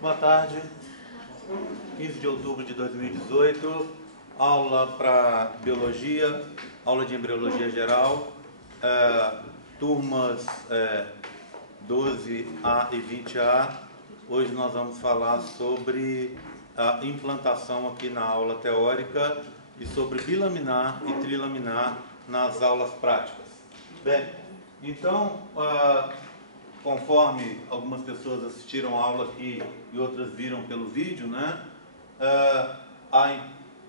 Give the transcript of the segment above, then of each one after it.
Boa tarde, 15 de outubro de 2018, aula para Biologia, aula de Embriologia Geral, turmas 12A e 20A. Hoje nós vamos falar sobre a implantação aqui na aula teórica e sobre bilaminar e trilaminar nas aulas práticas. Bem, então, conforme algumas pessoas assistiram a aula aqui e outras viram pelo vídeo, né?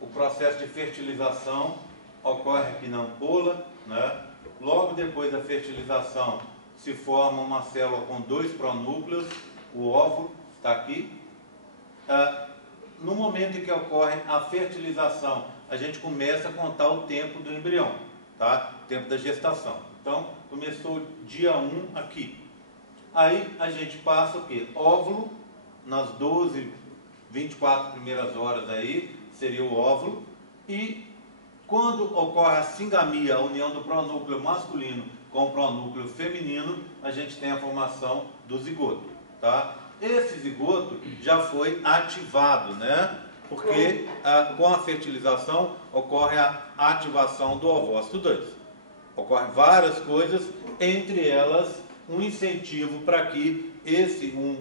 O processo de fertilização ocorre aqui na ampola, né? Logo depois da fertilização se forma uma célula com 2 pronúcleos, o óvulo está aqui. No momento em que ocorre a fertilização, a gente começa a contar o tempo do embrião, tá? O tempo da gestação. Então, começou dia 1 aqui. Aí a gente passa o quê? Óvulo, nas 12, 24 primeiras horas aí, seria o óvulo. E quando ocorre a singamia, a união do pronúcleo masculino com o pronúcleo feminino, a gente tem a formação do zigoto, tá? Esse zigoto já foi ativado, né? Porque com a fertilização ocorre a ativação do ovócito 2. Ocorrem várias coisas, entre elas um incentivo para que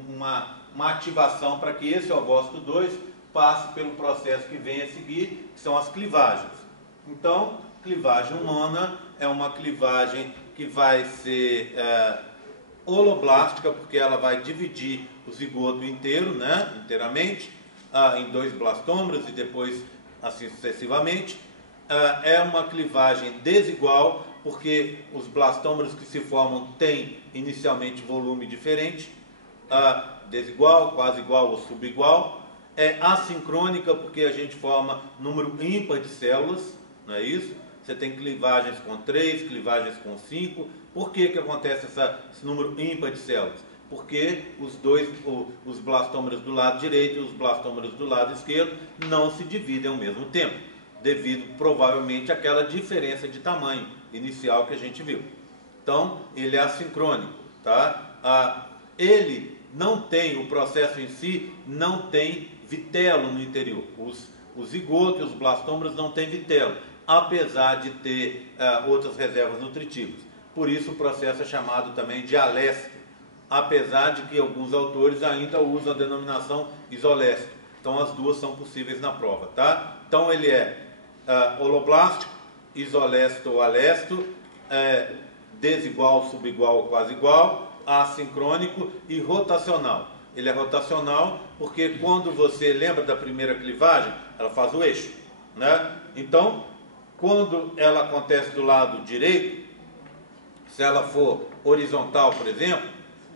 uma ativação para que esse ovócito 2 passe pelo processo que vem a seguir, que são as clivagens. Então, clivagem humana é uma clivagem que vai ser holoblástica, porque ela vai dividir o zigoto inteiro, né, inteiramente, em 2 blastômeros e depois assim sucessivamente. É uma clivagem desigual, porque os blastômeros que se formam têm inicialmente volume diferente, desigual, quase igual ou subigual. É assincrônica, porque a gente forma número ímpar de células, não é isso? Você tem clivagens com 3, clivagens com 5. Por que acontece esse número ímpar de células? Porque os blastômeros do lado direito e os blastômeros do lado esquerdo não se dividem ao mesmo tempo, devido provavelmente àquela diferença de tamanho inicial que a gente viu. Então, ele é assincrônico, tá? Ele não tem, o processo em si não tem vitelo no interior. Os zigotos e os blastômeros não têm vitelo, apesar de ter outras reservas nutritivas. Por isso o processo é chamado também de alésto, apesar de que alguns autores ainda usam a denominação isolésto. Então as duas são possíveis na prova, tá? Então ele é holoblástico, isolésto ou alésto, desigual, subigual ou quase igual, assincrônico e rotacional. Ele é rotacional porque quando você lembra da primeira clivagem, ela faz o eixo, né? Então, quando ela acontece do lado direito, se ela for horizontal, por exemplo,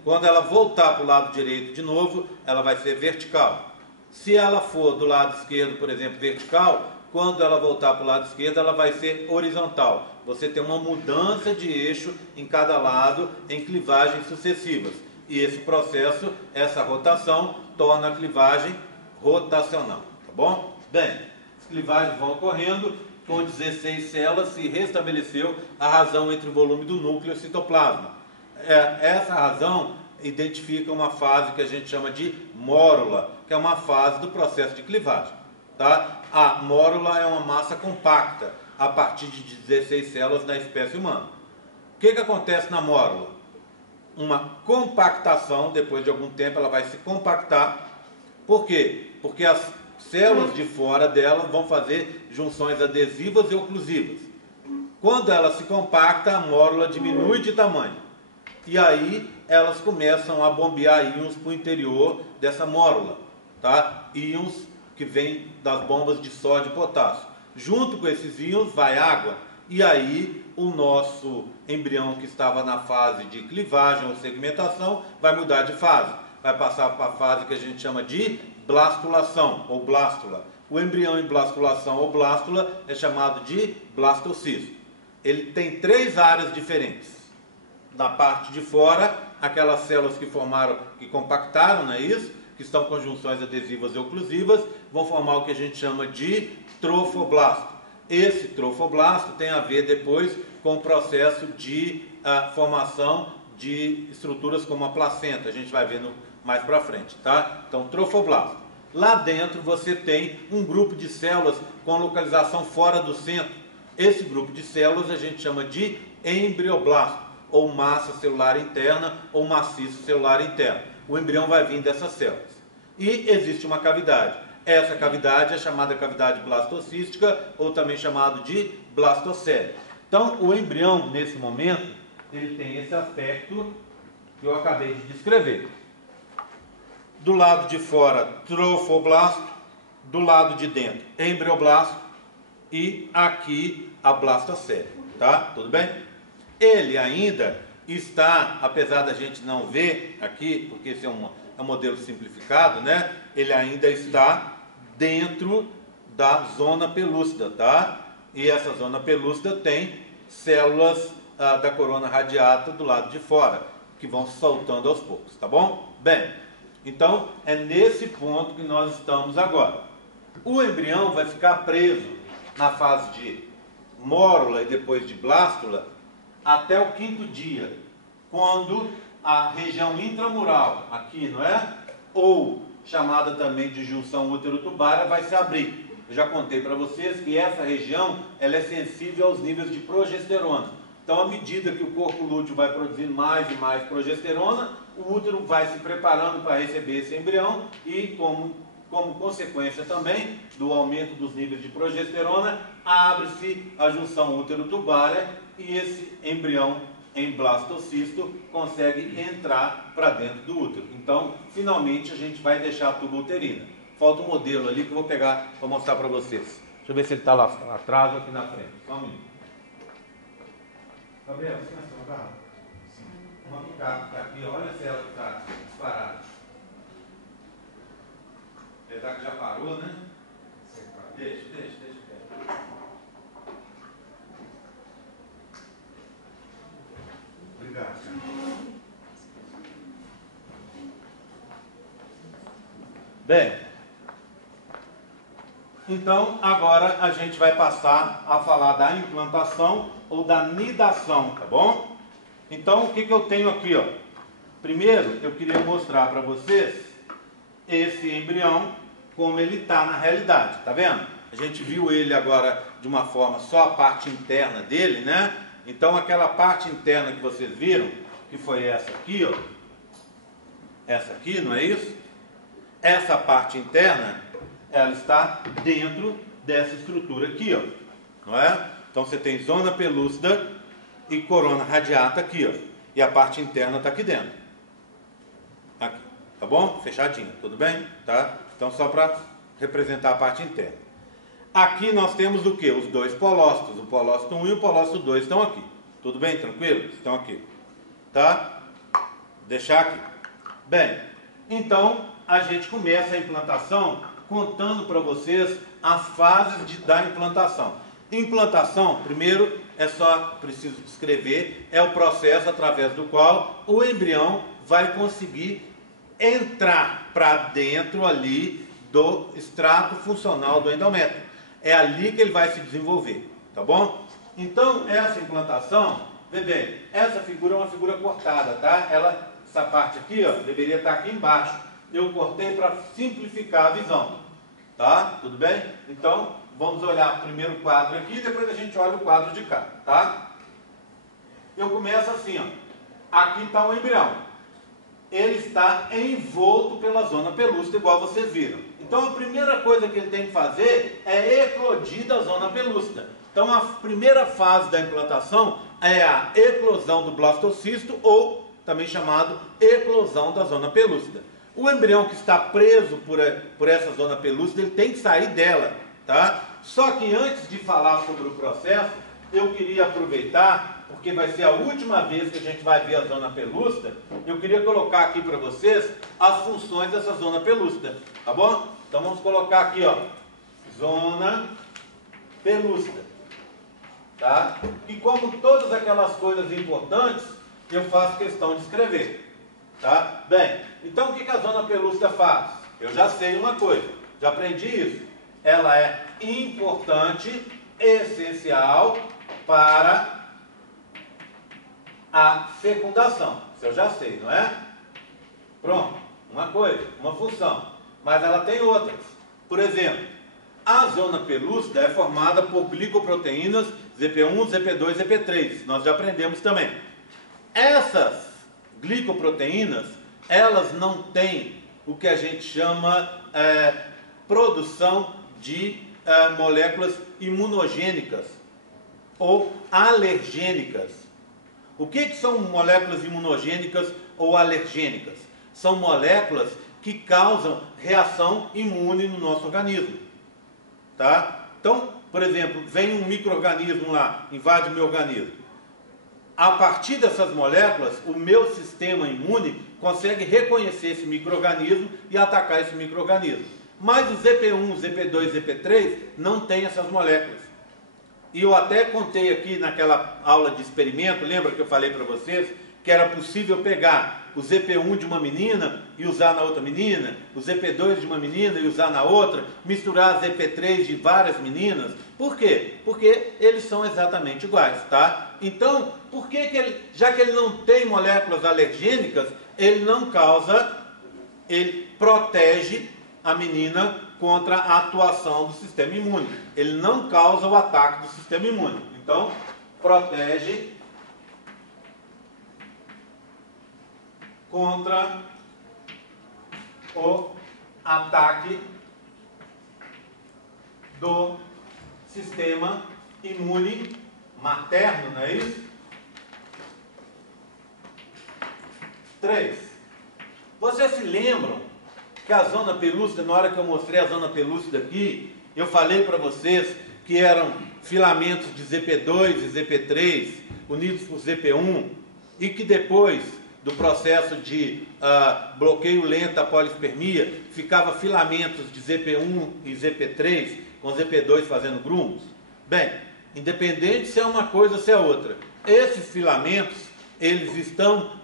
quando ela voltar para o lado direito de novo, ela vai ser vertical. Se ela for do lado esquerdo, por exemplo, vertical, quando ela voltar para o lado esquerdo, ela vai ser horizontal. Você tem uma mudança de eixo em cada lado em clivagens sucessivas. E esse processo, essa rotação, torna a clivagem rotacional. Tá bom? Bem, as clivagens vão ocorrendo. Com 16 células se restabeleceu a razão entre o volume do núcleo e o citoplasma. Essa razão identifica uma fase que a gente chama de mórula, que é uma fase do processo de clivagem. Tá? A mórula é uma massa compacta a partir de 16 células na espécie humana. O que acontece na mórula? Uma compactação, depois de algum tempo ela vai se compactar. Por quê? Porque as células de fora dela vão fazer junções adesivas e oclusivas. Quando ela se compacta, a mórula diminui de tamanho. E aí elas começam a bombear íons para o interior dessa mórula, tá? Íons que vêm das bombas de sódio e potássio. Junto com esses íons vai água. E aí o nosso embrião que estava na fase de clivagem ou segmentação vai mudar de fase. Vai passar para a fase que a gente chama de blastulação ou blástula. O embrião em blastulação ou blástula é chamado de blastocisto. Ele tem 3 áreas diferentes. Na parte de fora, aquelas células que formaram, que compactaram, não é isso? Que estão com junções adesivas e oclusivas, vão formar o que a gente chama de trofoblasto. Esse trofoblasto tem a ver depois com o processo de formação de estruturas como a placenta. A gente vai ver mais para frente, tá? Então, trofoblasto. Lá dentro você tem um grupo de células com localização fora do centro. Esse grupo de células a gente chama de embrioblasto, ou massa celular interna, ou maciço celular interno. O embrião vai vir dessas células. E existe uma cavidade. Essa cavidade é chamada cavidade blastocística, ou também chamado de blastocele. Então, o embrião, nesse momento, ele tem esse aspecto que eu acabei de descrever. Do lado de fora, trofoblasto, do lado de dentro, embrioblasto, e aqui a blastocele, tá? Tudo bem? Ele ainda está, apesar da gente não ver aqui, porque esse é um modelo simplificado, né? Ele ainda está dentro da zona pelúcida, tá? E essa zona pelúcida tem células da corona radiata do lado de fora, que vão se soltando aos poucos, tá bom? Bem, então é nesse ponto que nós estamos agora. O embrião vai ficar preso na fase de mórula e depois de blástula até o 5º dia, quando a região intramural, aqui, não é? Ou chamada também de junção útero-tubária, vai se abrir. Eu já contei para vocês que essa região ela é sensível aos níveis de progesterona. Então, à medida que o corpo lúteo vai produzindo mais e mais progesterona, o útero vai se preparando para receber esse embrião e, como consequência também do aumento dos níveis de progesterona, abre-se a junção útero-tubária e esse embrião em blastocisto consegue entrar para dentro do útero. Então, finalmente, a gente vai deixar a tuba uterina. Falta um modelo ali que eu vou pegar para mostrar para vocês. Deixa eu ver se ele está lá atrás ou aqui na frente. Só um minuto. Gabriel, você conhece o carro? Sim. Uma picape está aqui, olha se ela está disparada. Apesar que já parou, né? Deixa. Obrigado. Bem, então agora a gente vai passar a falar da implantação ou da nidação, tá bom? Então o que eu tenho aqui, ó? Primeiro eu queria mostrar para vocês esse embrião como ele está na realidade, tá vendo? A gente viu ele agora de uma forma só a parte interna dele, né? Então aquela parte interna que vocês viram, que foi essa aqui, ó. Essa aqui, não é isso? Essa parte interna, ela está dentro dessa estrutura aqui, ó. Não é? Então você tem zona pelúcida e corona radiata aqui, ó. E a parte interna está aqui dentro. Aqui, tá bom? Fechadinho, tudo bem? Tá? Então só para representar a parte interna. Aqui nós temos o que? Os dois polócitos. O polócito 1 e o polócito 2 estão aqui. Tudo bem? Tranquilo? Estão aqui. Tá? Deixar aqui. Bem, então a gente começa a implantação contando para vocês as fases da implantação. Implantação, primeiro, é só preciso descrever, é o processo através do qual o embrião vai conseguir entrar para dentro ali do extrato funcional do endométrio. É ali que ele vai se desenvolver, tá bom? Então, essa implantação, vê bem, essa figura é uma figura cortada, tá? Essa parte aqui, ó, deveria estar aqui embaixo. Eu cortei para simplificar a visão, tá? Tudo bem? Então, vamos olhar o primeiro quadro aqui e depois a gente olha o quadro de cá, tá? Eu começo assim, ó. Aqui está o embrião. Ele está envolto pela zona pelúcida, igual vocês viram. Então, a primeira coisa que ele tem que fazer é eclodir da zona pelúcida. Então, a primeira fase da implantação é a eclosão do blastocisto, ou também chamado eclosão da zona pelúcida. O embrião que está preso por essa zona pelúcida, ele tem que sair dela, tá? Só que antes de falar sobre o processo, eu queria aproveitar, porque vai ser a última vez que a gente vai ver a zona pelúcida, eu queria colocar aqui para vocês as funções dessa zona pelúcida, tá bom? Então vamos colocar aqui, ó, zona pelúcida, tá? E como todas aquelas coisas importantes, eu faço questão de escrever, tá? Bem, então o que a zona pelúcida faz? Eu já sei uma coisa, já aprendi isso. Ela é importante, essencial para a fecundação. Isso eu já sei, não é? Pronto. uma coisa, uma função, mas ela tem outras. Por exemplo, a zona pelúcida é formada por glicoproteínas ZP1, ZP2, ZP3. Nós já aprendemos também. Essas glicoproteínas, elas não têm o que a gente chama produção de moléculas imunogênicas ou alergênicas. O que são moléculas imunogênicas ou alergênicas? São moléculas que causam reação imune no nosso organismo. Tá? Então, por exemplo, vem um micro-organismo lá, invade o meu organismo. A partir dessas moléculas, o meu sistema imune consegue reconhecer esse micro-organismo e atacar esse micro-organismo. Mas o ZP1, ZP2, ZP3 não tem essas moléculas. E eu até contei aqui naquela aula de experimento, lembra que eu falei para vocês, que era possível pegar o ZP1 de uma menina e usar na outra menina, o ZP2 de uma menina e usar na outra, misturar ZP3 de várias meninas. Por quê? Porque eles são exatamente iguais, tá? Então, por que ele, já que ele não tem moléculas alergênicas, ele não causa, ele protege a menina contra a atuação do sistema imune. Ele não causa o ataque do sistema imune. Então, protege contra o ataque do sistema imune materno, não é isso? 3. Vocês se lembram que a zona pelúcida, na hora que eu mostrei a zona pelúcida aqui, eu falei para vocês que eram filamentos de ZP2 e ZP3 unidos por ZP1 e que depois do processo de bloqueio lento da polispermia, ficava filamentos de ZP1 e ZP3 com ZP2 fazendo grumos? Bem, independente se é uma coisa ou se é outra, esses filamentos, eles estão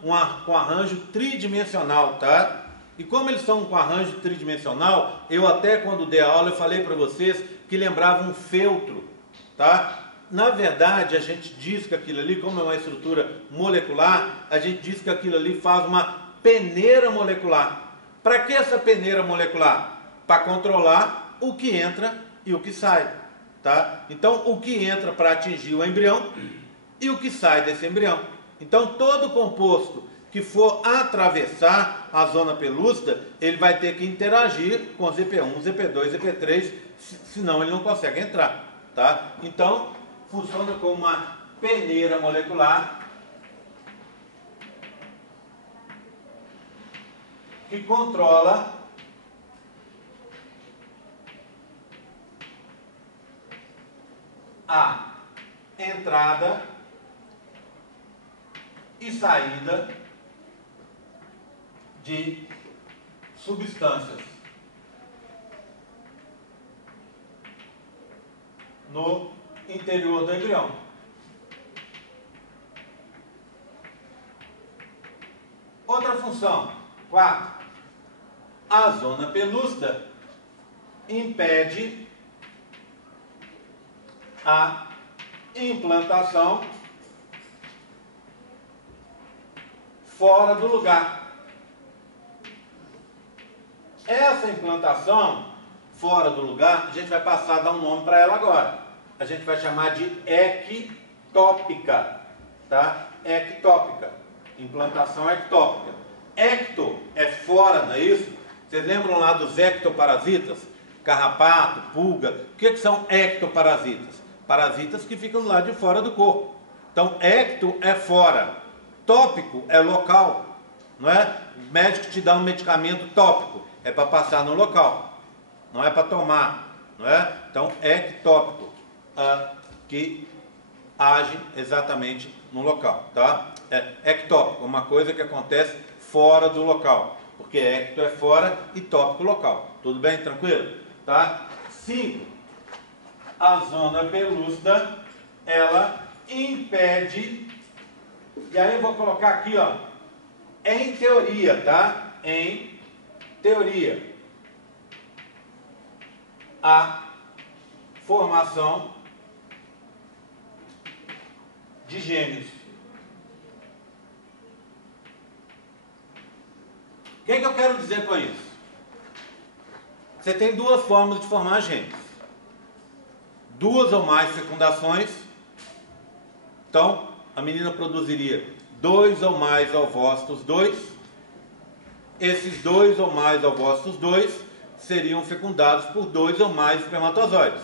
com arranjo tridimensional, tá? E como eles são com arranjo tridimensional, eu até quando dei a aula eu falei para vocês que lembrava um feltro, tá? Na verdade, a gente diz que aquilo ali, como é uma estrutura molecular, a gente diz que aquilo ali faz uma peneira molecular. Para que essa peneira molecular? Para controlar o que entra e o que sai, tá? Então, o que entra para atingir o embrião e o que sai desse embrião. Então, todo composto que for atravessar a zona pelúcida, ele vai ter que interagir com ZP1, ZP2, ZP3, senão ele não consegue entrar, tá? Então, funciona como uma peneira molecular que controla a entrada e saída de substâncias no interior do embrião. Outra função, 4. A zona pelúcida impede a implantação fora do lugar. Essa implantação fora do lugar, a gente vai passar a dar um nome para ela agora. A gente vai chamar de ectópica, tá? Ectópica. Implantação ectópica. Ecto é fora, não é isso? Vocês lembram lá dos ectoparasitas? Carrapato, pulga. O que são ectoparasitas? Parasitas que ficam do lado de fora do corpo. Então, ecto é fora. Tópico é local, não é? O médico te dá um medicamento tópico, é para passar no local, não é para tomar, não é? Então, ectópico, que age exatamente no local, tá? Ectópico, uma coisa que acontece fora do local, porque ecto é fora e tópico local. Tudo bem? Tranquilo? Tá? 5. A zona pelúcida, ela impede, e aí eu vou colocar aqui, ó, em teoria, tá? Em teoria, a formação de gêmeos. que eu quero dizer com isso? Você tem duas formas de formar gêmeos. Duas ou mais fecundações. Então, a menina produziria 2 ou mais ovócitos 2. Esses 2 ou mais ovócitos 2 seriam fecundados por 2 ou mais espermatozoides.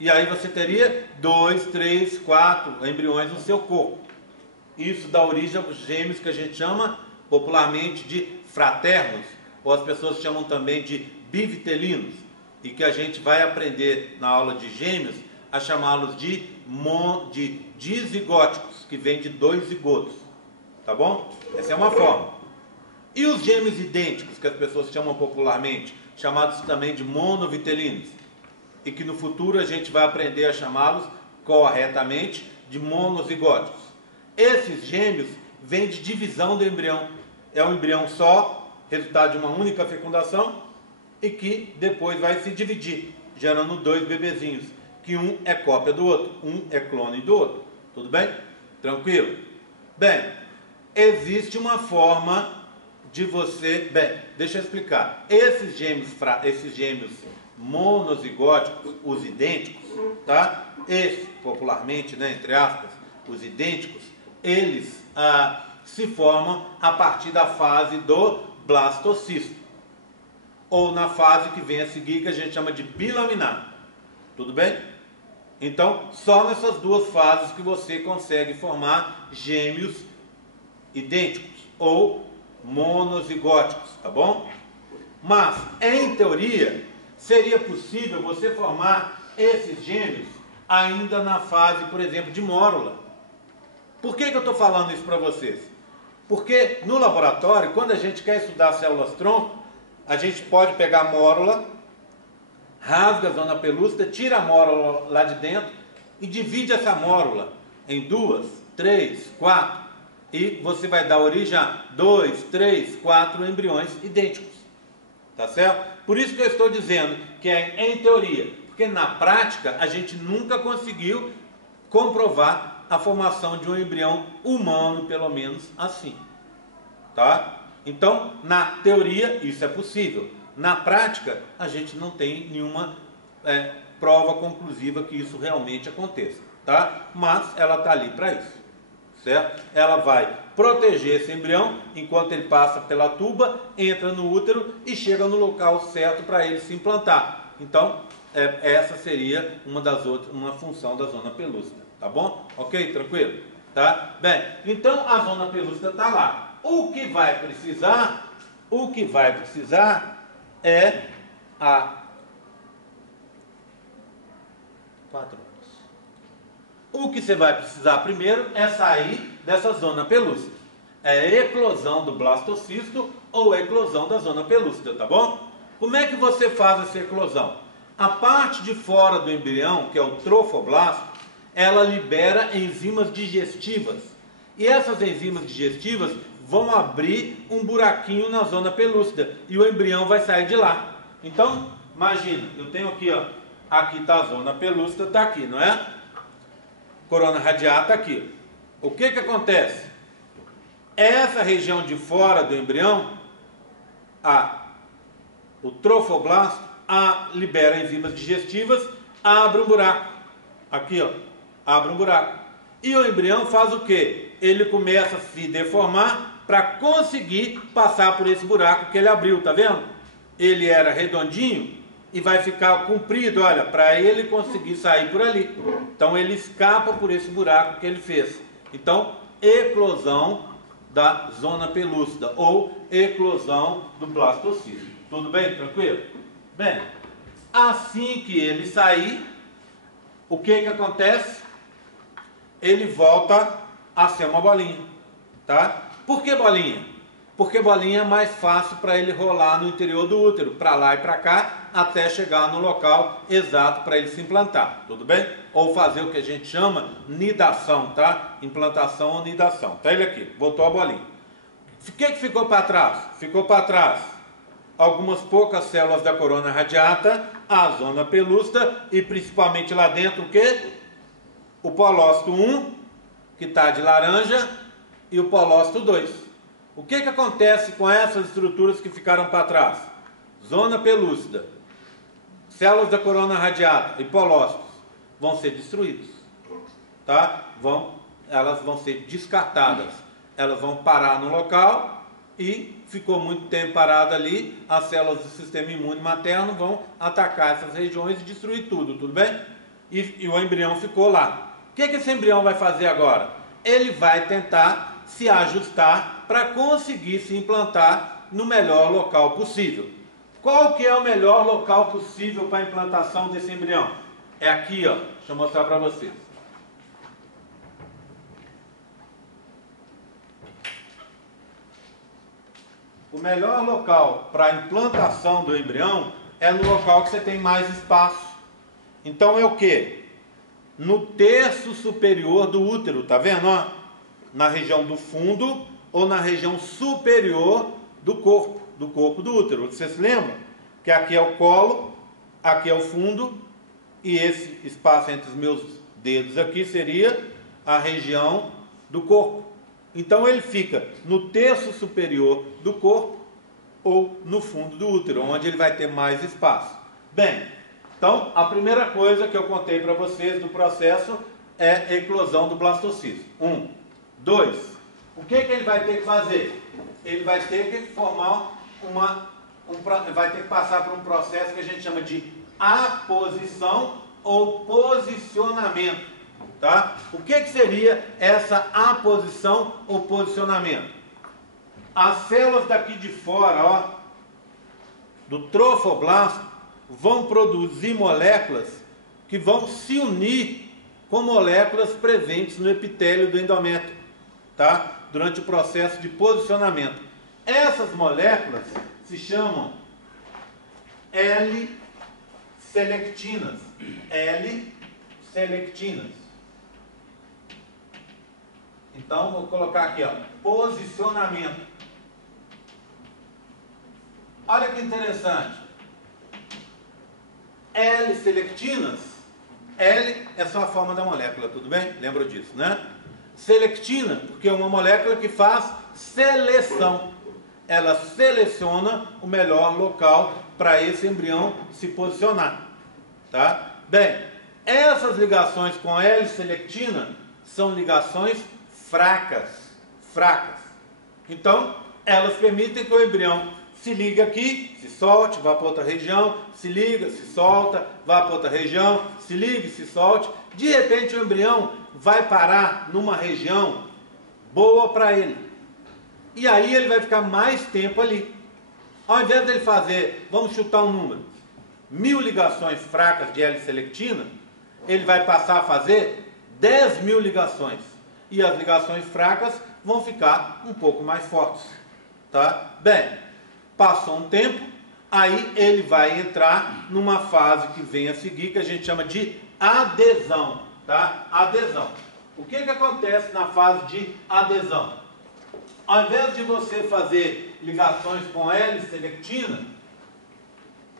E aí você teria 2, 3, 4 embriões no seu corpo. Isso dá origem aos gêmeos que a gente chama popularmente de fraternos, ou as pessoas chamam também de bivitelinos, e que a gente vai aprender na aula de gêmeos a chamá-los de dizigóticos, que vem de 2 zigotos, tá bom? Essa é uma forma. E os gêmeos idênticos, que as pessoas chamam popularmente, chamados também de monovitelinos, e que no futuro a gente vai aprender a chamá-los corretamente de monozigóticos. Esses gêmeos vêm de divisão do embrião. É um embrião só, resultado de uma única fecundação, e que depois vai se dividir, gerando 2 bebezinhos, que um é cópia do outro, um é clone do outro. Tudo bem? Tranquilo? Bem, existe uma forma de você... Bem, deixa eu explicar. Esses gêmeos monozigóticos, os idênticos, tá? Esses, popularmente, né, entre aspas, os idênticos, eles se formam a partir da fase do blastocisto, ou na fase que vem a seguir, que a gente chama de bilaminar. Tudo bem? Então, só nessas duas fases que você consegue formar gêmeos idênticos ou monozigóticos, tá bom? Mas, em teoria, seria possível você formar esses gêmeos ainda na fase, por exemplo, de mórula. Por que eu estou falando isso para vocês? Porque no laboratório, quando a gente quer estudar células-tronco, a gente pode pegar a mórula, rasga a zona pelúcida, tira a mórula lá de dentro e divide essa mórula em 2, 3, 4, e você vai dar origem a 2, 3, 4 embriões idênticos. Tá certo? Por isso que eu estou dizendo que é em teoria, porque na prática a gente nunca conseguiu comprovar a formação de um embrião humano, pelo menos assim. Tá? Então, na teoria, isso é possível. Na prática, a gente não tem nenhuma prova conclusiva que isso realmente aconteça. Tá? Mas ela está ali para isso. Certo? Ela vai proteger esse embrião enquanto ele passa pela tuba, entra no útero e chega no local certo para ele se implantar. Então, essa seria uma função da zona pelúcida. Tá bom? Ok? Tranquilo? Tá? Bem, então a zona pelúcida está lá. O que vai precisar é a 4 horas. O que você vai precisar primeiro é sair dessa zona pelúcida. É a eclosão do blastocisto ou a eclosão da zona pelúcida, tá bom? Como é que você faz essa eclosão? A parte de fora do embrião, que é o trofoblasto, ela libera enzimas digestivas. E essas enzimas digestivas vão abrir um buraquinho na zona pelúcida e o embrião vai sair de lá. Então, imagina, eu tenho aqui, ó, aqui está a zona pelúcida, está aqui, não é? Corona radiata aqui. O que acontece? Essa região de fora do embrião, o trofoblasto, libera enzimas digestivas, abre um buraco. Aqui, ó, abre um buraco. E o embrião faz o quê? Ele começa a se deformar para conseguir passar por esse buraco que ele abriu, tá vendo? Ele era redondinho e vai ficar comprido, olha, para ele conseguir sair por ali. Então ele escapa por esse buraco que ele fez. Então, eclosão da zona pelúcida ou eclosão do blastocisto. Tudo bem? Tranquilo? Bem, assim que ele sair, o que acontece? Ele volta a ser uma bolinha, tá? Por que bolinha? Porque bolinha é mais fácil para ele rolar no interior do útero, para lá e para cá, até chegar no local exato para ele se implantar, tudo bem? Ou fazer o que a gente chama nidação, tá? Implantação ou nidação. Tá ele aqui, botou a bolinha. O que ficou para trás? Ficou para trás algumas poucas células da corona radiata, a zona pelúcida e principalmente lá dentro o quê? O polócito 1, que está de laranja, e o polócito 2. O que acontece com essas estruturas que ficaram para trás? Zona pelúcida, células da corona radiata, hipolócitos, vão ser destruídos, tá? Elas vão ser descartadas, elas vão parar no local e ficou muito tempo parada ali, as células do sistema imune materno vão atacar essas regiões e destruir tudo bem? E o embrião ficou lá. O que esse embrião vai fazer agora? Ele vai tentar se ajustar para conseguir se implantar no melhor local possível. Qual que é o melhor local possível para a implantação desse embrião? É aqui, ó. Deixa eu mostrar para vocês. O melhor local para a implantação do embrião é no local que você tem mais espaço. Então é o quê? No terço superior do útero, tá vendo? Ó? Na região do fundo ou na região superior do corpo do útero. Vocês se lembram? Que aqui é o colo, aqui é o fundo, e esse espaço entre os meus dedos aqui seria a região do corpo. Então ele fica no terço superior do corpo ou no fundo do útero, onde ele vai ter mais espaço. Bem, então a primeira coisa que eu contei para vocês do processo é a eclosão do blastocisto. 1. 2. O que ele vai ter que fazer? Ele vai ter que formar vai ter que passar por um processo que a gente chama de aposição ou posicionamento. Tá? O que seria essa aposição ou posicionamento? As células daqui de fora, ó, do trofoblasto, vão produzir moléculas que vão se unir com moléculas presentes no epitélio do endométrio, tá? Durante o processo de posicionamento. Essas moléculas se chamam L-selectinas. L-selectinas. Então, vou colocar aqui, ó, posicionamento. Olha que interessante. L-selectinas, L é só a forma da molécula, tudo bem? Lembra disso, né? Selectina, porque é uma molécula que faz seleção. Ela seleciona o melhor local para esse embrião se posicionar, tá? Bem, essas ligações com L-selectina são ligações fracas. Então, elas permitem que o embrião se ligue aqui, se solte, vá para outra região, se liga, se solta, vá para outra região, se ligue, se solte. De repente, o embrião vai parar numa região boa para ele. E aí ele vai ficar mais tempo ali. Ao invés dele fazer, vamos chutar um número, 1000 ligações fracas de L-selectina, ele vai passar a fazer 10.000 ligações. E as ligações fracas vão ficar um pouco mais fortes. Tá? Bem, passou um tempo, aí ele vai entrar numa fase que vem a seguir, que a gente chama de adesão. Tá? Adesão. O que acontece na fase de adesão? Ao invés de você fazer ligações com L-selectina,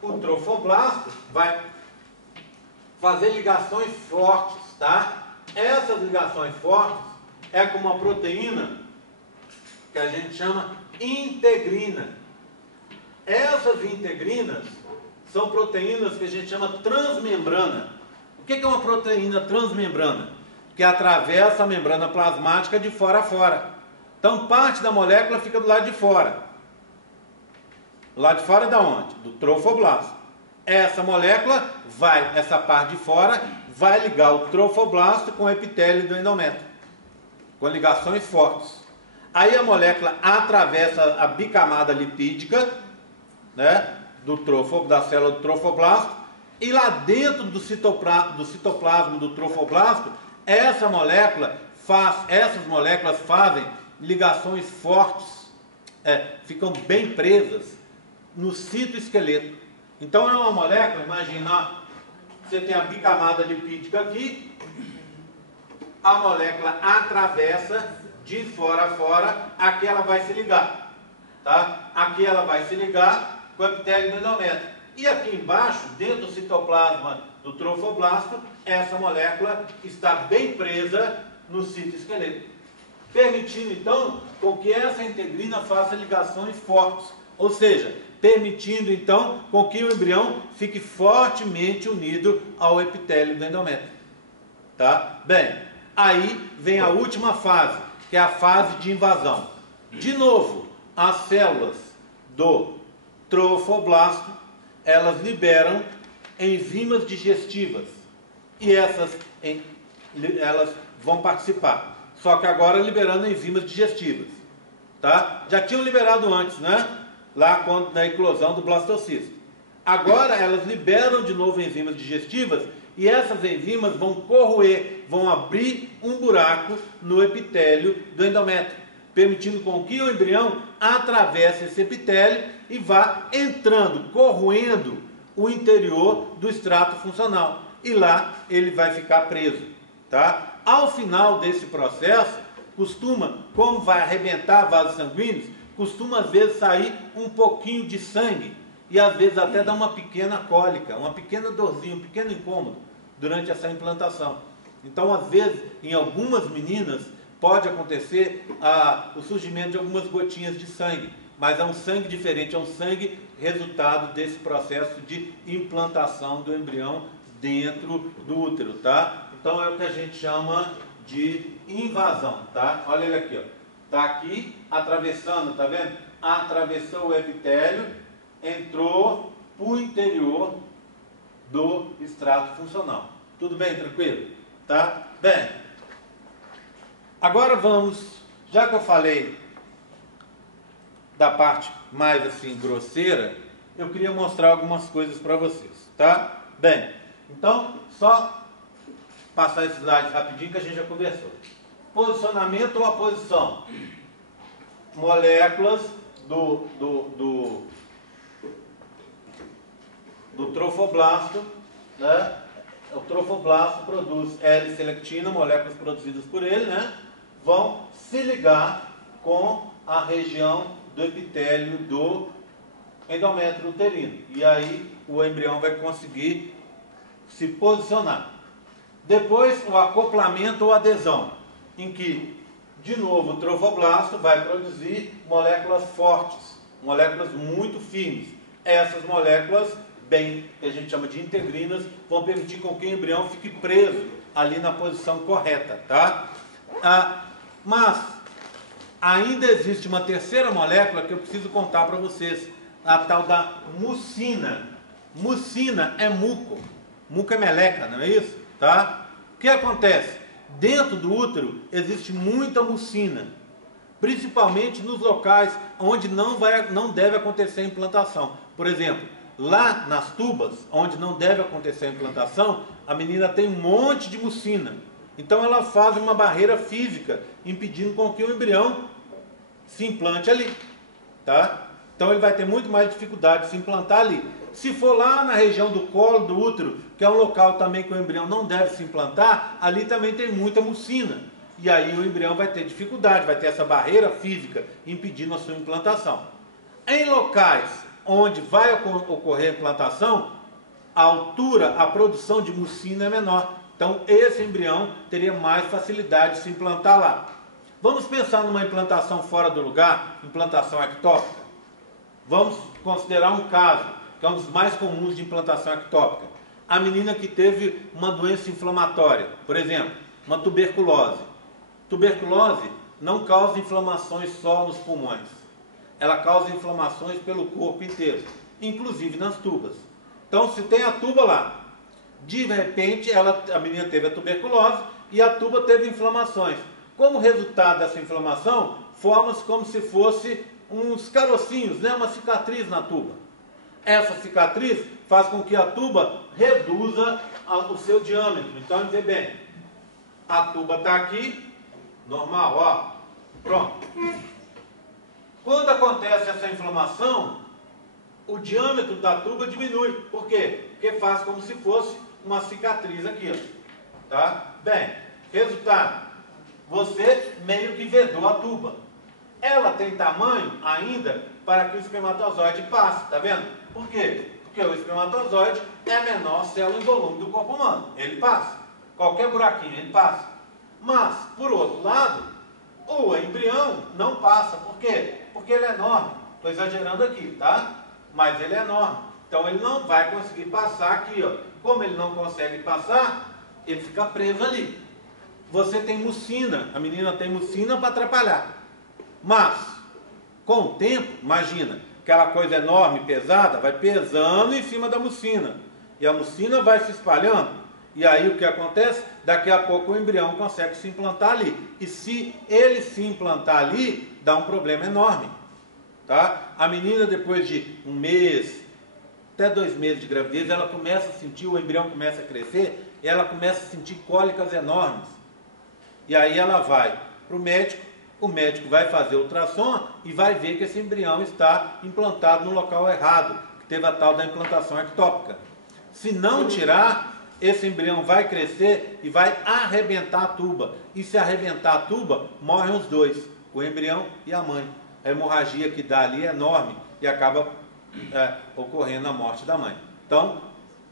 o trofoblasto vai fazer ligações fortes, tá? Essas ligações fortes é com uma proteína que a gente chama integrina. Essas integrinas são proteínas que a gente chama transmembrana. O que é uma proteína transmembrana? Que atravessa a membrana plasmática de fora a fora. Então, parte da molécula fica do lado de fora. Do lado de fora da onde? Do trofoblasto. Essa molécula essa parte de fora, vai ligar o trofoblasto com o epitélio do endométrio, com ligações fortes. Aí a molécula atravessa a bicamada lipídica, né, da célula do trofoblasto, e lá dentro do citoplasma do trofoblasto, essas moléculas fazem ligações fortes, ficam bem presas no citoesqueleto. Então é uma molécula, imagina, você tem a bicamada lipídica aqui, a molécula atravessa de fora a fora, aqui ela vai se ligar, tá? Aqui ela vai se ligar com o epitélio do endométrio. E aqui embaixo, dentro do citoplasma do trofoblasto, essa molécula está bem presa no citoesqueleto. permitindo então com que essa integrina faça ligações fortes, ou seja, permitindo então com que o embrião fique fortemente unido ao epitélio do endométrio. Tá? Bem, aí vem a última fase, que é a fase de invasão. De novo, as células do trofoblasto, elas liberam enzimas digestivas e elas vão participar. Só que agora liberando enzimas digestivas. Tá? Já tinham liberado antes, né? Lá na eclosão do blastocisto. Agora elas liberam de novo enzimas digestivas e essas enzimas vão corroer, vão abrir um buraco no epitélio do endométrio, permitindo com que o embrião atravesse esse epitélio e vá entrando, corroendo o interior do extrato funcional. E lá ele vai ficar preso. Tá? Ao final desse processo, costuma, como vai arrebentar vasos sanguíneos, costuma às vezes sair um pouquinho de sangue e às vezes até dar uma pequena cólica, uma pequena dorzinha, um pequeno incômodo durante essa implantação. Então, às vezes, em algumas meninas, pode acontecer o surgimento de algumas gotinhas de sangue, mas é um sangue diferente, é um sangue resultado desse processo de implantação do embrião dentro do útero, tá? Então é o que a gente chama de invasão, tá? Olha ele aqui, ó. Tá aqui, atravessando, tá vendo? Atravessou o epitélio, entrou para o interior do extrato funcional. Tudo bem, tranquilo? Tá? Bem, agora vamos, já que eu falei da parte mais assim grosseira, eu queria mostrar algumas coisas para vocês, tá? Bem, então, só passar esses slides rapidinho que a gente já conversou. Posicionamento ou a posição? Moléculas do trofoblasto, né? O trofoblasto produz L-selectina, moléculas produzidas por ele, né? Vão se ligar com a região do epitélio do endométrio uterino. E aí o embrião vai conseguir se posicionar. Depois o acoplamento ou adesão, em que, de novo, o trofoblasto vai produzir moléculas fortes, moléculas muito firmes. Essas moléculas, que a gente chama de integrinas, vão permitir com que o embrião fique preso ali na posição correta, tá? Mas ainda existe uma terceira molécula que eu preciso contar para vocês, a tal da mucina. Mucina é muco. Muco é meleca, não é isso? Tá? O que acontece? Dentro do útero existe muita mucina, principalmente nos locais onde não deve acontecer a implantação. Por exemplo, lá nas tubas, onde não deve acontecer a implantação, a menina tem um monte de mucina. Então ela faz uma barreira física, impedindo com que o embrião se implante ali. Tá? Então ele vai ter muito mais dificuldade de se implantar ali. Se for lá na região do colo do útero, que é um local também que o embrião não deve se implantar, ali também tem muita mucina. E aí o embrião vai ter dificuldade, vai ter essa barreira física impedindo a sua implantação. Em locais onde vai ocorrer a implantação, a altura, a produção de mucina é menor. Então esse embrião teria mais facilidade de se implantar lá. Vamos pensar numa implantação fora do lugar, implantação ectópica. Vamos considerar um caso, que é um dos mais comuns de implantação ectópica. A menina que teve uma doença inflamatória, por exemplo, uma tuberculose. Tuberculose não causa inflamações só nos pulmões. Ela causa inflamações pelo corpo inteiro, inclusive nas tubas. Então, se tem a tuba lá, de repente a menina teve a tuberculose e a tuba teve inflamações. Como resultado dessa inflamação, forma-se como se fosse uns carocinhos, né? Uma cicatriz na tuba. Essa cicatriz faz com que a tuba reduza o seu diâmetro. Então, vê bem, a tuba está aqui, normal, ó, pronto. Quando acontece essa inflamação, o diâmetro da tuba diminui. Por quê? Porque faz como se fosse uma cicatriz aqui, ó. Tá? Bem, resultado, você meio que vedou a tuba. Ela tem tamanho ainda para que o espermatozoide passe, tá vendo? Por quê? Porque o espermatozoide é a menor célula em volume do corpo humano. Ele passa. Qualquer buraquinho ele passa. Mas, por outro lado, O embrião não passa. Por quê? Porque ele é enorme. Estou exagerando aqui, tá? Mas ele é enorme. Então ele não vai conseguir passar aqui, ó. Como ele não consegue passar, ele fica preso ali. Você tem mucina, a menina tem mucina para atrapalhar. Mas, com o tempo, imagina, aquela coisa enorme, pesada, vai pesando em cima da mucina. E a mucina vai se espalhando. E aí o que acontece? Daqui a pouco o embrião consegue se implantar ali. E se ele se implantar ali, dá um problema enorme. Tá? A menina, depois de 1 mês, até 2 meses de gravidez, ela começa a sentir, o embrião começa a crescer, ela começa a sentir cólicas enormes. E aí ela vai para o médico vai fazer ultrassom e vai ver que esse embrião está implantado no local errado, que teve a tal da implantação ectópica. Se não tirar, esse embrião vai crescer e vai arrebentar a tuba. E se arrebentar a tuba, morrem os dois, o embrião e a mãe. A hemorragia que dá ali é enorme e acaba ocorrendo a morte da mãe. Então,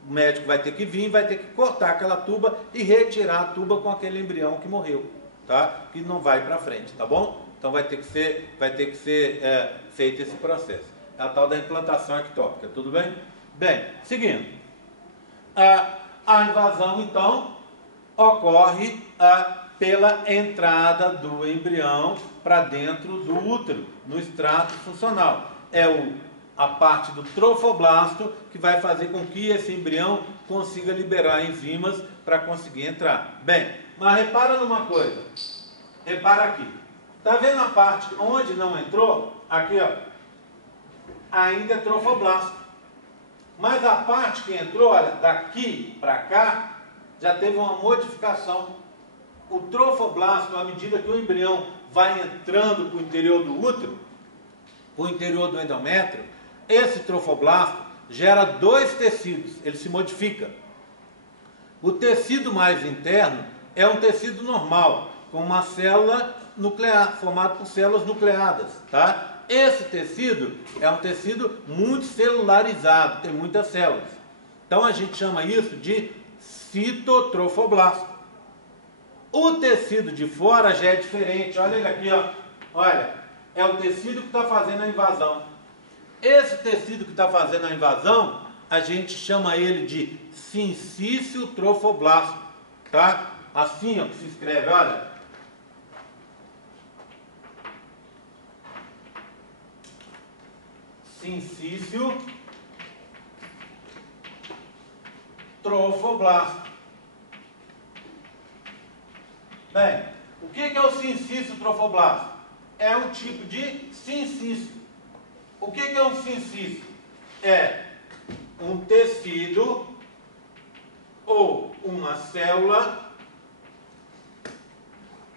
o médico vai ter que vir, vai ter que cortar aquela tuba e retirar a tuba com aquele embrião que morreu, tá? Que não vai para frente, tá bom? Então vai ter que ser feito esse processo. É a tal da implantação ectópica, tudo bem? Bem, seguindo. A invasão, então, ocorre pela entrada do embrião para dentro do útero, no extrato funcional. É a parte do trofoblasto que vai fazer com que esse embrião consiga liberar enzimas para conseguir entrar. Bem, mas repara numa coisa. Repara aqui. Está vendo a parte onde não entrou? Aqui, ó. Ainda é trofoblasto. Mas a parte que entrou, olha, daqui para cá, já teve uma modificação. O trofoblasto, à medida que o embrião vai entrando para o interior do útero, para o interior do endométrio, esse trofoblasto gera 2 tecidos, ele se modifica. O tecido mais interno é um tecido normal, com uma célula nuclear, formado por células nucleadas, tá? Esse tecido é um tecido muito celularizado, tem muitas células. Então a gente chama isso de citotrofoblasto. O tecido de fora já é diferente, olha ele aqui, ó. Olha, é o tecido que está fazendo a invasão. Esse tecido que está fazendo a invasão, a gente chama ele de sincício trofoblasto, tá? Assim, ó, que se escreve, olha. Sincício trofoblasto. Bem, o que é o sincício trofoblasto? É um tipo de sincício. O que é um sincício? É um tecido ou uma célula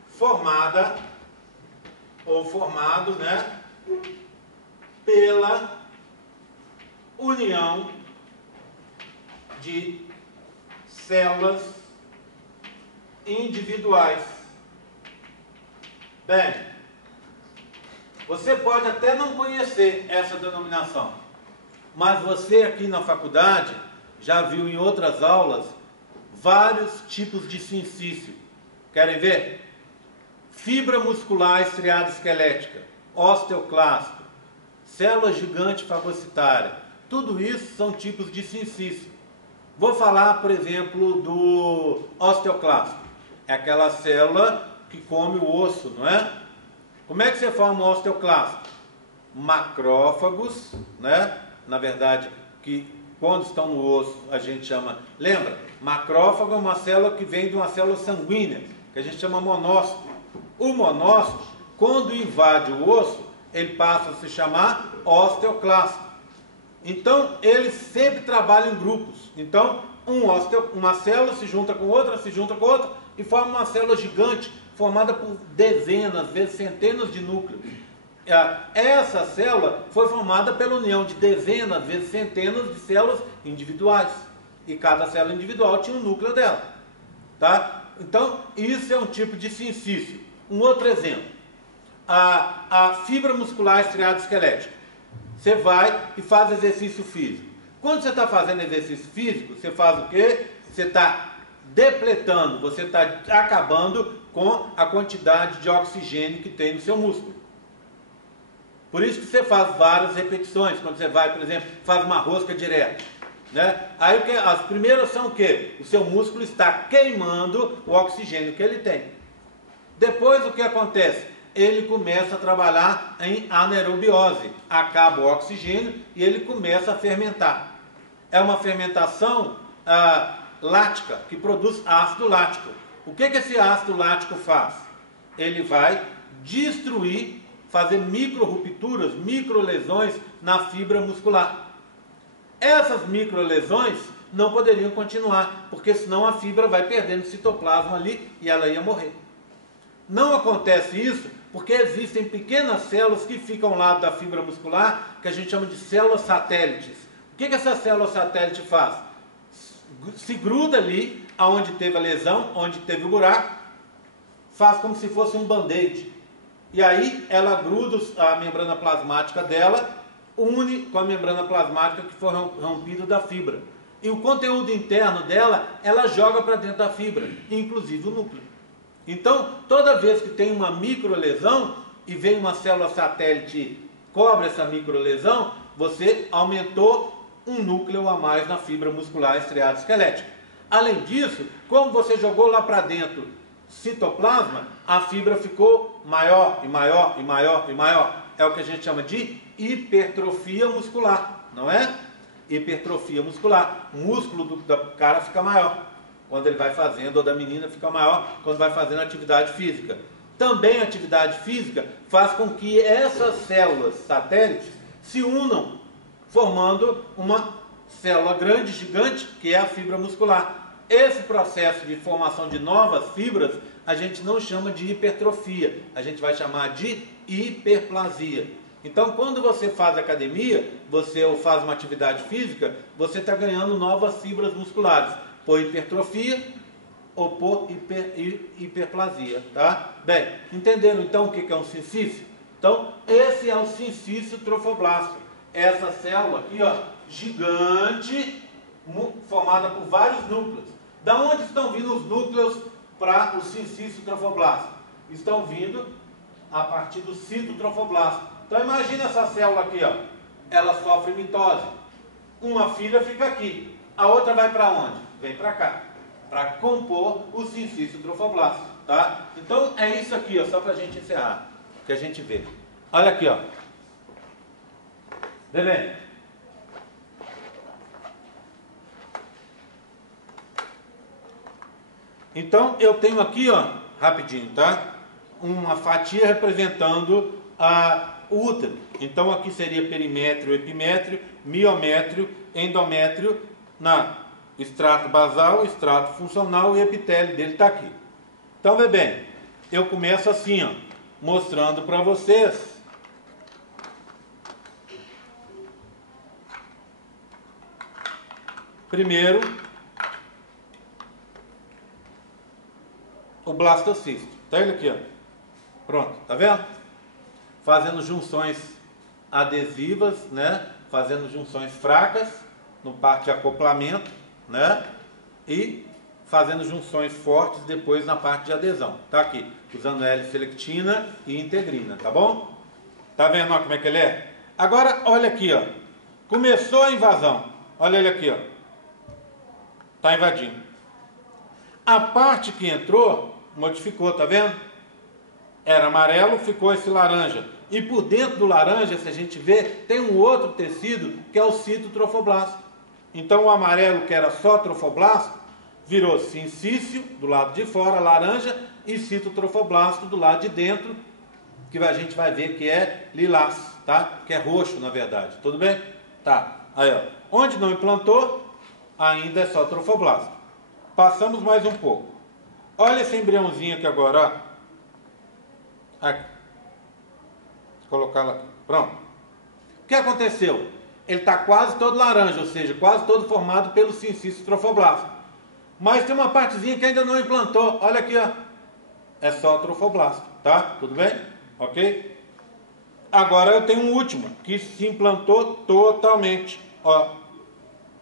formada ou formado, né, pela união de células individuais. Bem, você pode até não conhecer essa denominação, mas você aqui na faculdade já viu em outras aulas vários tipos de sincício. Querem ver? Fibra muscular estriada esquelética, osteoclasto, célula gigante fagocitária, tudo isso são tipos de sincício. Vou falar, por exemplo, do osteoclasto. É aquela célula que come o osso, não é? Como é que você forma o osteoclasto? Macrófagos, né? Na verdade, que quando estão no osso a gente chama... Lembra? Macrófago é uma célula que vem de uma célula sanguínea, que a gente chama monócito. O monócito, quando invade o osso, ele passa a se chamar osteoclasto. Então, eles sempre trabalham em grupos. Então, uma célula se junta com outra, e forma uma célula gigante, formada por dezenas, às vezes centenas de núcleos. Essa célula foi formada pela união de dezenas, às vezes centenas de células individuais. E cada célula individual tinha um núcleo dela. Tá? Então, isso é um tipo de sincício. Um outro exemplo. A fibra muscular estriada esquelética. Você vai e faz exercício físico. Quando você está fazendo exercício físico, você faz o quê? Você está depletando, você está acabando com a quantidade de oxigênio que tem no seu músculo. Por isso que você faz várias repetições, quando você vai, por exemplo, faz uma rosca direto, né? Aí as primeiras são o quê? O seu músculo está queimando o oxigênio que ele tem. Depois o que acontece? Ele começa a trabalhar em anaerobiose, acaba o oxigênio e ele começa a fermentar. É uma fermentação lática, que produz ácido lático. O que esse ácido lático faz? Ele vai destruir, fazer micro-rupturas, micro-lesões na fibra muscular. Essas micro-lesões não poderiam continuar, porque senão a fibra vai perdendo citoplasma ali e ela ia morrer. Não acontece isso porque existem pequenas células que ficam ao lado da fibra muscular, que a gente chama de células satélites. O que essa célula satélite faz? Se gruda ali, onde teve a lesão, onde teve o buraco, faz como se fosse um band-aid. E aí ela gruda a membrana plasmática dela, une com a membrana plasmática que foi rompida da fibra. E o conteúdo interno dela, ela joga para dentro da fibra, inclusive o núcleo. Então, toda vez que tem uma microlesão e vem uma célula satélite e cobre essa microlesão, você aumentou um núcleo a mais na fibra muscular estriada esquelética. Além disso, como você jogou lá para dentro citoplasma, a fibra ficou maior e maior e maior e maior. É o que a gente chama de hipertrofia muscular, não é? Hipertrofia muscular. O músculo do cara fica maior quando ele vai fazendo, ou da menina fica maior quando vai fazendo atividade física. Também a atividade física faz com que essas células satélites se unam, formando uma célula grande, gigante, que é a fibra muscular. Esse processo de formação de novas fibras, a gente não chama de hipertrofia, a gente vai chamar de hiperplasia. Então, quando você faz academia, ou faz uma atividade física, você está ganhando novas fibras musculares, por hipertrofia ou por hiperplasia, tá? Bem, entenderam então o que é um sincício? Então, esse é o sincício trofoblasto. Essa célula aqui, ó, gigante, formada por vários núcleos. Da onde estão vindo os núcleos para o sincício trofoblasto? Estão vindo a partir do citotrofoblasto. Então imagina essa célula aqui, ó. Ela sofre mitose. Uma filha fica aqui. A outra vai para onde? Vem para cá. Para compor o sincício trofoblasto, tá? Então é isso aqui, ó, só para a gente encerrar. Que a gente vê. Olha aqui, ó. Vê bem. Então eu tenho aqui, ó, rapidinho, tá? Uma fatia representando o útero. Então aqui seria perimétrio, epimétrio, miométrio, endométrio, na extrato basal, extrato funcional e epitélio dele está aqui. Então vê bem, eu começo assim, ó, mostrando para vocês primeiro o blastocisto. Tá ele aqui, ó. Pronto, tá vendo? Fazendo junções adesivas, né? Fazendo junções fracas no parte de acoplamento, né? E fazendo junções fortes depois na parte de adesão. Tá aqui, usando L-selectina e integrina, tá bom? Tá vendo, ó, como é que ele é? Agora, olha aqui, ó. Começou a invasão. Olha ele aqui, ó. Tá invadindo. A parte que entrou modificou, tá vendo? Era amarelo, ficou esse laranja. E por dentro do laranja, se a gente vê, tem um outro tecido que é o citotrofoblasto. Então o amarelo, que era só trofoblasto, virou sincício do lado de fora, laranja, e citotrofoblasto do lado de dentro, que a gente vai ver que é lilás, tá? Que é roxo, na verdade. Tudo bem? Tá. Aí, ó. Onde não implantou, ainda é só trofoblasto. Passamos mais um pouco. Olha esse embriãozinho aqui agora, ó. Aqui. Vou colocar lá aqui. Pronto. O que aconteceu? Ele está quase todo laranja, ou seja, quase todo formado pelo sincício trofoblasto. Mas tem uma partezinha que ainda não implantou. Olha aqui, ó. É só trofoblasto, tá? Tudo bem? Ok? Agora eu tenho um último, que se implantou totalmente. Ó.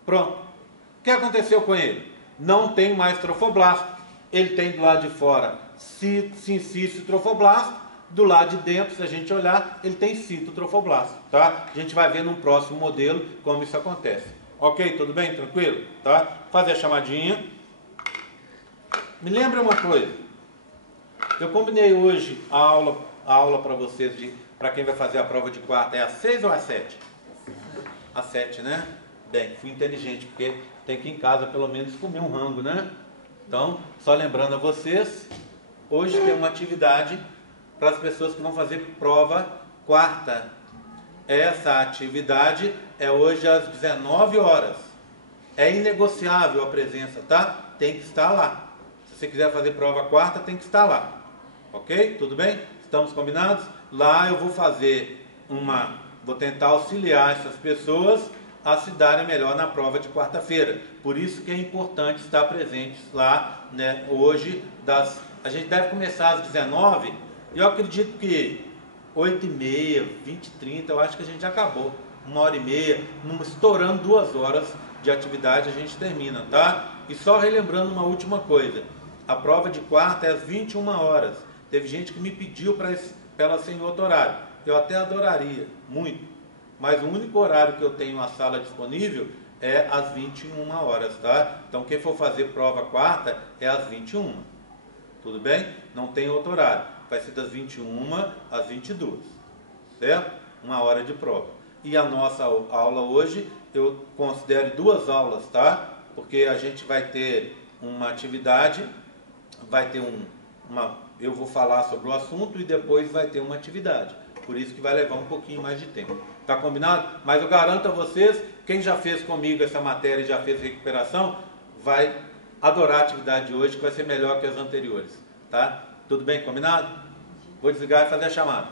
Pronto. O que aconteceu com ele? Não tem mais trofoblasto. Ele tem do lado de fora sincício trofoblasto. Do lado de dentro, se a gente olhar, ele tem citotrofoblasto, tá? A gente vai ver num próximo modelo como isso acontece. Ok? Tudo bem? Tranquilo? Tá? Fazer a chamadinha. Me lembra uma coisa. Eu combinei hoje a aula para vocês, para quem vai fazer a prova de quarta, é às 6 ou às 7? Às 7, né? Bem, fui inteligente, porque tem que ir em casa pelo menos comer um rango, né? Então, só lembrando a vocês, hoje tem uma atividade para as pessoas que vão fazer prova quarta. Essa atividade é hoje às 19 horas. É inegociável a presença, tá? Tem que estar lá. Se você quiser fazer prova quarta, tem que estar lá. Ok? Tudo bem? Estamos combinados? Lá eu vou tentar auxiliar essas pessoas a se darem melhor na prova de quarta-feira. Por isso que é importante estar presentes lá, né? Hoje, a gente deve começar às 19. Eu acredito que 8h30, 20h30, eu acho que a gente já acabou. 1h30, estourando 2 horas de atividade a gente termina, tá? E só relembrando uma última coisa. A prova de quarta é às 21 horas. Teve gente que me pediu para ela ser em outro horário. Eu até adoraria, muito. Mas o único horário que eu tenho a sala disponível é às 21 horas, tá? Então quem for fazer prova quarta é às 21. Tudo bem? Não tem outro horário. Vai ser das 21 às 22. Certo? 1 hora de prova. E a nossa aula hoje, eu considero 2 aulas, tá? Porque a gente vai ter uma atividade, vai ter eu vou falar sobre o assunto e depois vai ter uma atividade. Por isso que vai levar um pouquinho mais de tempo. Tá combinado? Mas eu garanto a vocês, quem já fez comigo essa matéria e já fez recuperação, vai adorar a atividade de hoje, que vai ser melhor que as anteriores. Tá? Tudo bem? Combinado? Vou desligar e fazer a chamada.